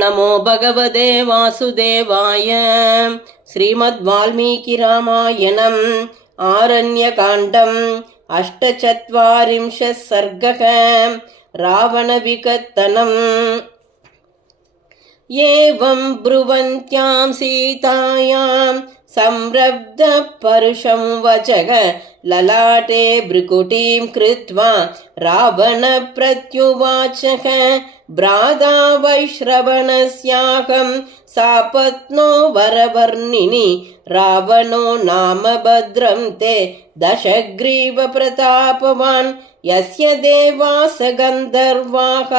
नमो भगवते वासुदेवाय। श्रीमद्वाल्मीकिरामायणम् आरण्यकाण्डम् 48 सर्गः। रावणविकर्तनम्। एवं ब्रुवन्त्यां सीतायां संरब्ध परुषं वचः ललाटे भ्रुकुटीं कृत्वा रावण प्रत्युवाचः भ्राता वैश्रवणस्याहं सापत्नो वरवर्णिनि रावणो नाम भद्रं ते दशग्रीव प्रतापवान् यस्य देवास गन्धर्वाः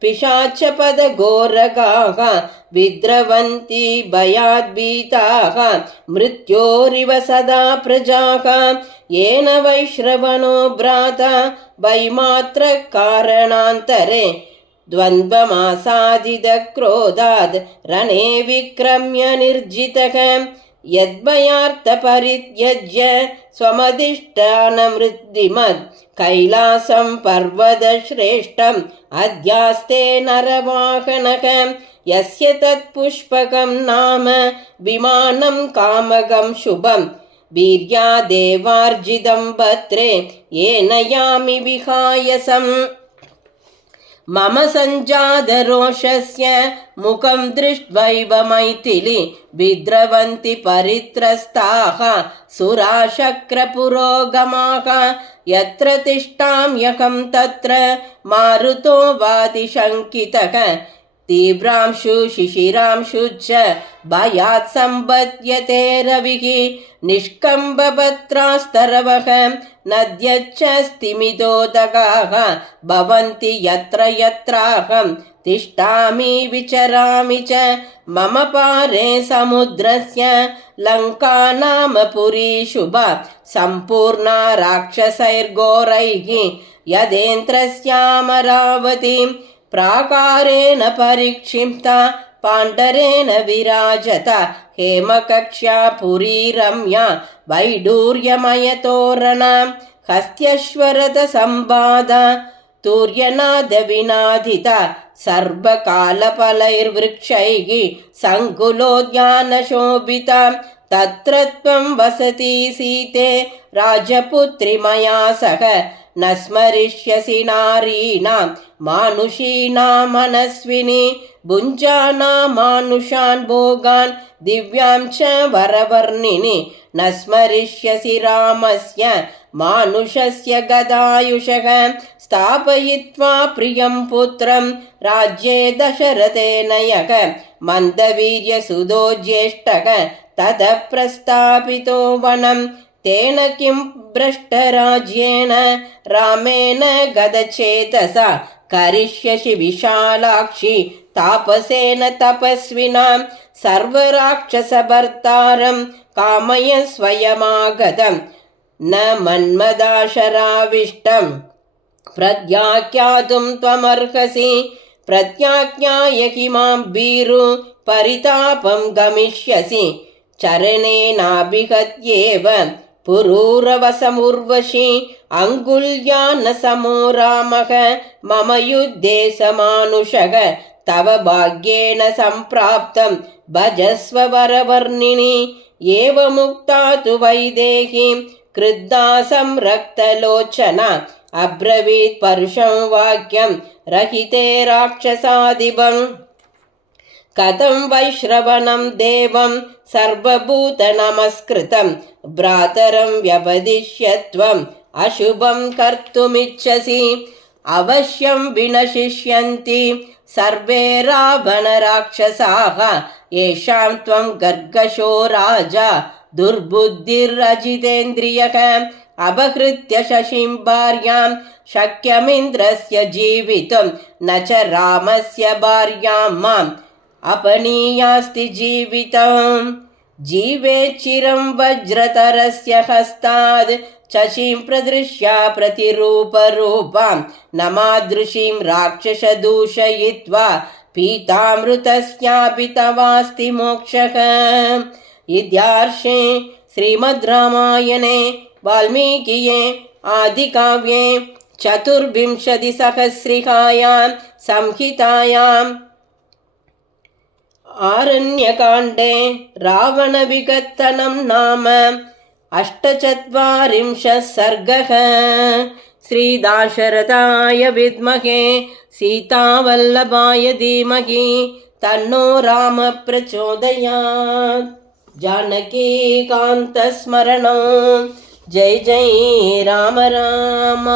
पिशाचपदघोरगाः विद्रवन्ति भयाद्भीताः मृत्योरिव सदा प्रजाः येन वैश्रवणो भ्राता वैमात्रकारणान्तरे द्वन्द्वमासादितक्रोधाद् रणे विक्रम्य निर्जितः यद्भयार्तपरित्यज्य स्वमधिष्ठानमृद्धिमत् कैलासं पर्वतश्रेष्ठम् अध्यास्ते नरवाहनः यस्य तत्पुष्पकं नाम विमानं कामकं शुभं वीर्यादेवार्जितं भद्रे येन यामि विहायसम् मम सञ्जातरोषस्य मुखं दृष्ट्वैव मैथिली विद्रवन्ति परित्रस्ताः सुराशक्रपुरोगमाः यत्र तिष्ठाम्यहं तत्र मारुतो वातिशङ्कितः तीव्रांशु शिशिरांशु च भयात् सम्पद्यते रविः निष्कम्भभद्रास्तरवः नद्यश्च स्तिमितोदकाः भवन्ति यत्र यत्राहं तिष्ठामि विचरामि च मम पारे समुद्रस्य लङ्का नाम पुरी शुभा सम्पूर्णा राक्षसैर्घोरैः यदेन्द्रस्यामरावतीं प्राकारेण परिक्षिप्ता पाण्डरेण विराजत हेमकक्ष्या पुरी रम्या वैडूर्यमयतोरणा हस्त्यश्वरथसम्बाधा तूर्यनादविनादिता सर्वकालफलैर्वृक्षैः सङ्कुलोद्यानशोभिता तत्र त्वं वसति सीते राजपुत्री मया सह न स्मरिष्यसि नारीणां मानुषीणां मनस्विनी भुञ्जानां मानुषान् भोगान् दिव्यां च वरवर्णिनि न स्मरिष्यसि रामस्य मानुषस्य गदायुषः स्थापयित्वा प्रियं पुत्रं राज्ये दशरथेन यः मन्दवीर्यसुतो ज्येष्ठः ततः प्रस्थापितो वनं तेन किं भ्रष्टराज्येन रामेण गदचेतसा करिष्यसि विशालाक्षि तापसेन तपस्विनां सर्वराक्षसभर्तारं कामय स्वयमागतं न मन्मदाशराविष्टं प्रत्याख्यातुं त्वमर्हसि प्रत्याख्याय किमां भीरु परितापं गमिष्यसि चरणेनाभिहत्येव पुरूरवसमुर्वशि अङ्गुल्या न समो रामः मम युद्धे समानुषः तव भाग्येन सम्प्राप्तं भजस्व वरवर्णिनि एवमुक्ता तु वैदेहीं क्रुद्धा संरक्तलोचना अब्रवीत् परुषं वाक्यं रहिते राक्षसाधिपम् कथं वैश्रवणं देवं सर्वभूतनमस्कृतं भ्रातरं व्यवदिष्यत्वम् अशुभं कर्तुमिच्छसि अवश्यं विनशिष्यन्ति सर्वे रावणराक्षसाः येषां त्वं गर्गशो राजा दुर्बुद्धिरजितेन्द्रियः अपहृत्य शशिं भार्यां शक्यमिन्द्रस्य जीवितुं न च रामस्य भार्यां माम् अपनीयास्ति जीवितम् जीवेच्चिरं वज्रतरस्य हस्ताद् शशिं प्रदृश्या प्रतिरूपरूपां नमादृशीं राक्षसदूषयित्वा पीतामृतस्यापि तवास्ति मोक्षः। इत्यार्षे श्रीमद् रामायणे वाल्मीकिये आदिकाव्ये चतुर्विंशतिसहस्रिकायां संहितायां आरण्यकाण्डे रावणविघत्तनं नाम अष्टचत्वारिंशः सर्गः। श्रीदाशरथाय विद्महे सीतावल्लभाय धीमहि तन्नो रामः प्रचोदयात्। जानकीकान्तस्मरणं जय जय राम राम।